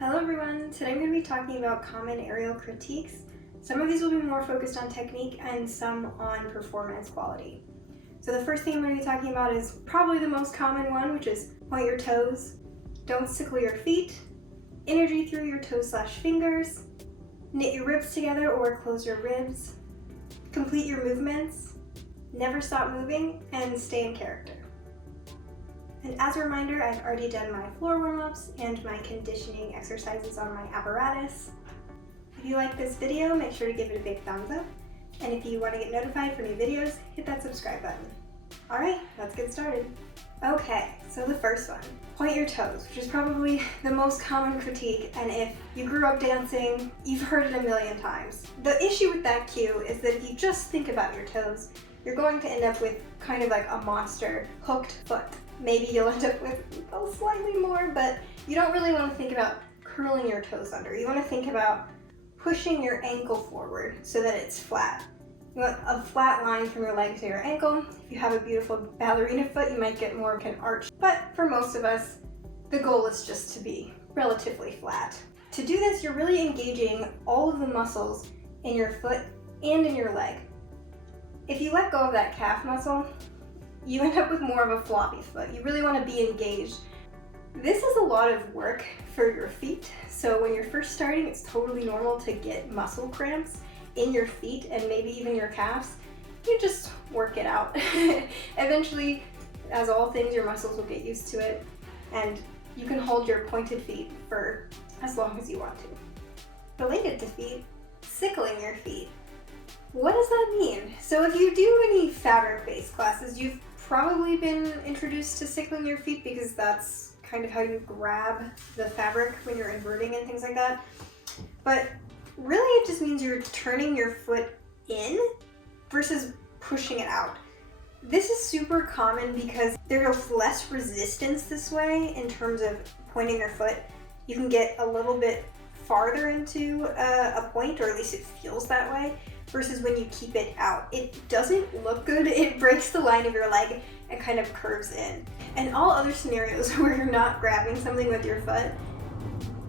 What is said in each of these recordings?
Hello everyone, today I'm going to be talking about common aerial critiques. Some of these will be more focused on technique and some on performance quality. So the first thing I'm going to be talking about is probably the most common one, which is point your toes, don't sickle your feet, energy through your toes/fingers, knit your ribs together or close your ribs, complete your movements, never stop moving, and stay in character. And as a reminder, I've already done my floor warm-ups and my conditioning exercises on my apparatus. If you like this video, make sure to give it a big thumbs up. And if you want to get notified for new videos, hit that subscribe button. Alright, let's get started. Okay, so the first one, point your toes, which is probably the most common critique, and if you grew up dancing, you've heard it a million times. The issue with that cue is that if you just think about your toes, you're going to end up with kind of like a monster hooked foot. Maybe you'll end up with slightly more, but you don't really want to think about curling your toes under. You want to think about pushing your ankle forward so that it's flat. You want a flat line from your leg to your ankle. If you have a beautiful ballerina foot, you might get more of an arch. But for most of us, the goal is just to be relatively flat. To do this, you're really engaging all of the muscles in your foot and in your leg. If you let go of that calf muscle, you end up with more of a floppy foot. You really want to be engaged. This is a lot of work for your feet. So when you're first starting, it's totally normal to get muscle cramps in your feet and maybe even your calves. You just work it out. Eventually, as all things, your muscles will get used to it, and you can hold your pointed feet for as long as you want to. Related to feet, sickling your feet. What does that mean? So if you do any fabric-based classes, you've probably been introduced to sickling your feet because that's kind of how you grab the fabric when you're inverting and things like that. But really it just means you're turning your foot in versus pushing it out. This is super common because there's less resistance this way in terms of pointing your foot. You can get a little bit farther into a point, or at least it feels that way, versus when you keep it out. It doesn't look good. It breaks the line of your leg and kind of curves in. And all other scenarios where you're not grabbing something with your foot,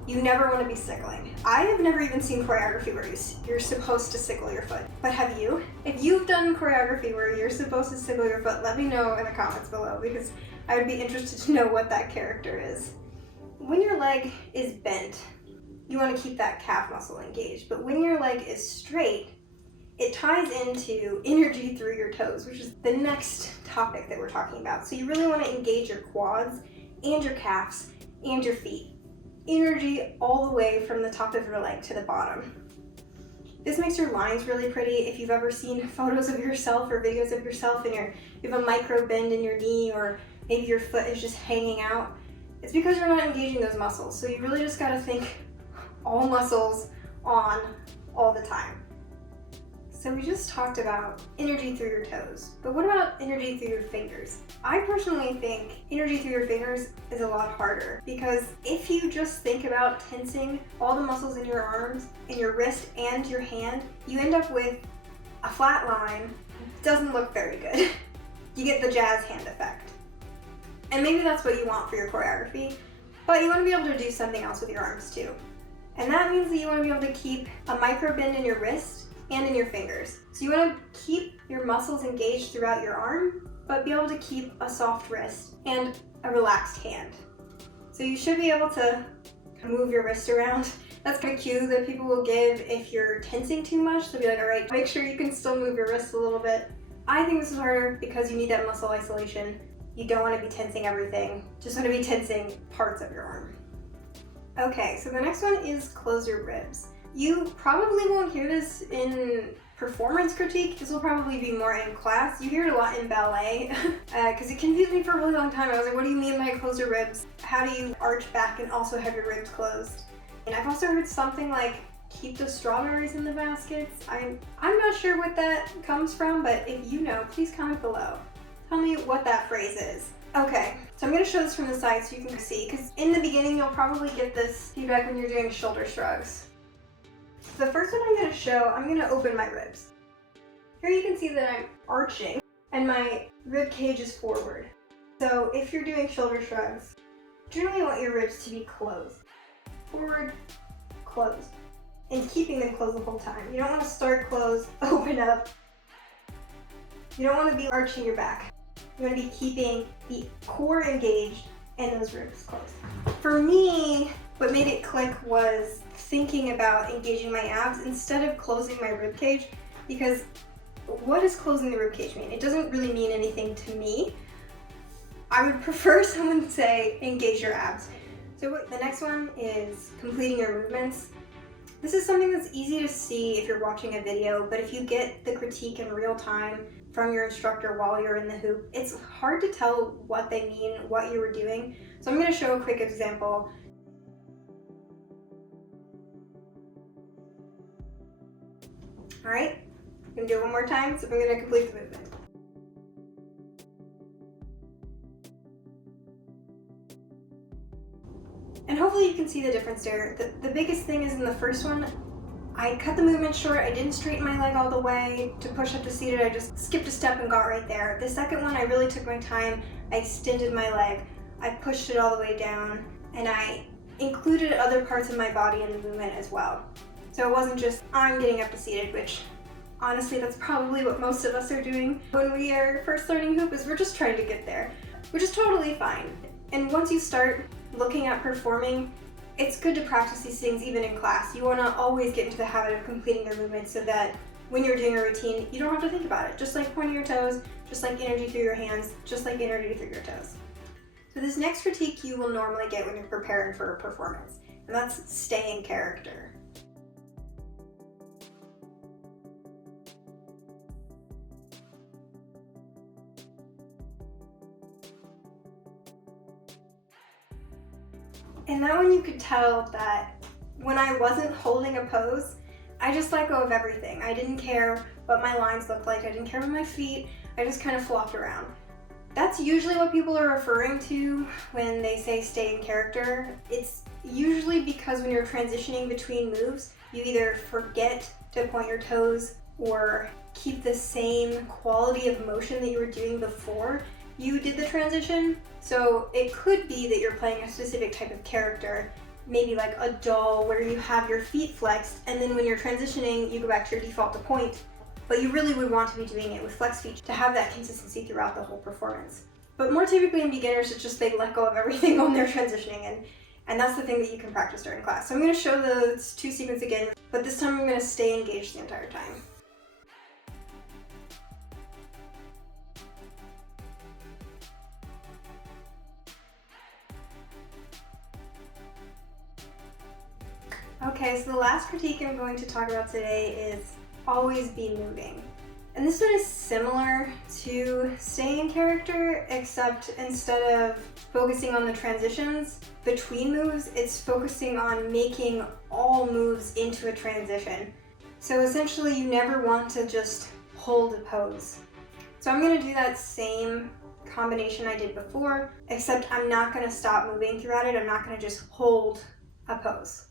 you never want to be sickling. I have never even seen choreography where you're supposed to sickle your foot. But have you? If you've done choreography where you're supposed to sickle your foot, let me know in the comments below, because I would be interested to know what that character is. When your leg is bent, you want to keep that calf muscle engaged. But when your leg is straight, it ties into energy through your toes, which is the next topic that we're talking about. So you really want to engage your quads and your calves and your feet. Energy all the way from the top of your leg to the bottom. This makes your lines really pretty. If you've ever seen photos of yourself or videos of yourself and you have a micro bend in your knee, or maybe your foot is just hanging out, it's because you're not engaging those muscles. So you really just got to think all muscles on all the time. So we just talked about energy through your toes, but what about energy through your fingers? I personally think energy through your fingers is a lot harder, because if you just think about tensing all the muscles in your arms, in your wrist and your hand, you end up with a flat line. Doesn't look very good. You get the jazz hand effect. And maybe that's what you want for your choreography, but you want to be able to do something else with your arms too. And that means that you want to be able to keep a micro bend in your wrist and in your fingers. So you want to keep your muscles engaged throughout your arm, but be able to keep a soft wrist and a relaxed hand. So you should be able to move your wrist around. That's kind of a cue that people will give if you're tensing too much. They'll be like, all right, make sure you can still move your wrist a little bit. I think this is harder because you need that muscle isolation. You don't want to be tensing everything. Just want to be tensing parts of your arm. Okay, so the next one is close your ribs. You probably won't hear this in performance critique. This will probably be more in class. You hear it a lot in ballet because it confused me for a really long time. I was like, what do you mean by close your ribs? How do you arch back and also have your ribs closed? And I've also heard something like keep the strawberries in the baskets. I'm not sure what that comes from, but if you know, please comment below. Tell me what that phrase is. Okay, so I'm going to show this from the side so you can see, because in the beginning you'll probably get this feedback when you're doing shoulder shrugs. The first one I'm going to show, I'm going to open my ribs. Here you can see that I'm arching and my rib cage is forward. So if you're doing shoulder shrugs, generally want your ribs to be closed. forward, close. And keeping them closed the whole time. You don't want to start closed, open up. You don't want to be arching your back. You want to be keeping the core engaged and those ribs closed. For me, what made it click was thinking about engaging my abs instead of closing my rib cage, because what does closing the rib cage mean? It doesn't really mean anything to me. I would prefer someone to say engage your abs. So the next one is completing your movements. This is something that's easy to see if you're watching a video, but if you get the critique in real time from your instructor while you're in the hoop, it's hard to tell what they mean, what you were doing. So I'm going to show a quick example. All right, I'm going to do it one more time, so I'm going to complete the movement. And hopefully you can see the difference there. The biggest thing is in the first one, I cut the movement short, I didn't straighten my leg all the way. To push up to seated, I just skipped a step and got right there. The second one, I really took my time, I extended my leg, I pushed it all the way down, and I included other parts of my body in the movement as well. So it wasn't just, I'm getting up to seated, which honestly, that's probably what most of us are doing when we are first learning hoop, is we're just trying to get there, which is totally fine. And once you start looking at performing, it's good to practice these things even in class. You want to always get into the habit of completing your movements so that when you're doing a routine, you don't have to think about it. Just like pointing your toes, just like energy through your hands, just like energy through your toes. So this next critique you will normally get when you're preparing for a performance, and that's stay in character. And that one you could tell that when I wasn't holding a pose, I just let go of everything. I didn't care what my lines looked like. I didn't care about my feet. I just kind of flopped around. That's usually what people are referring to when they say stay in character. It's usually because when you're transitioning between moves, you either forget to point your toes or keep the same quality of motion that you were doing before you did the transition. So it could be that you're playing a specific type of character, maybe like a doll where you have your feet flexed, and then when you're transitioning, you go back to your default to point, but you really would want to be doing it with flex feet to have that consistency throughout the whole performance. But more typically in beginners, it's just they let go of everything when they're transitioning, and that's the thing that you can practice during class. So I'm going to show those two sequences again, but this time I'm going to stay engaged the entire time. Okay, so the last critique I'm going to talk about today is always be moving. And this one is similar to stay in character, except instead of focusing on the transitions between moves, it's focusing on making all moves into a transition. So essentially you never want to just hold a pose. So I'm going to do that same combination I did before, except I'm not going to stop moving throughout it. I'm not going to just hold a pose.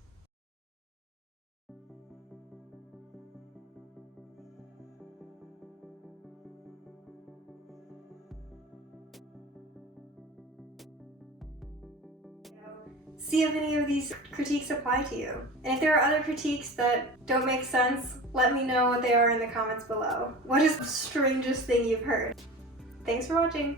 See if any of these critiques apply to you. And if there are other critiques that don't make sense, let me know what they are in the comments below. What is the strangest thing you've heard? Thanks for watching.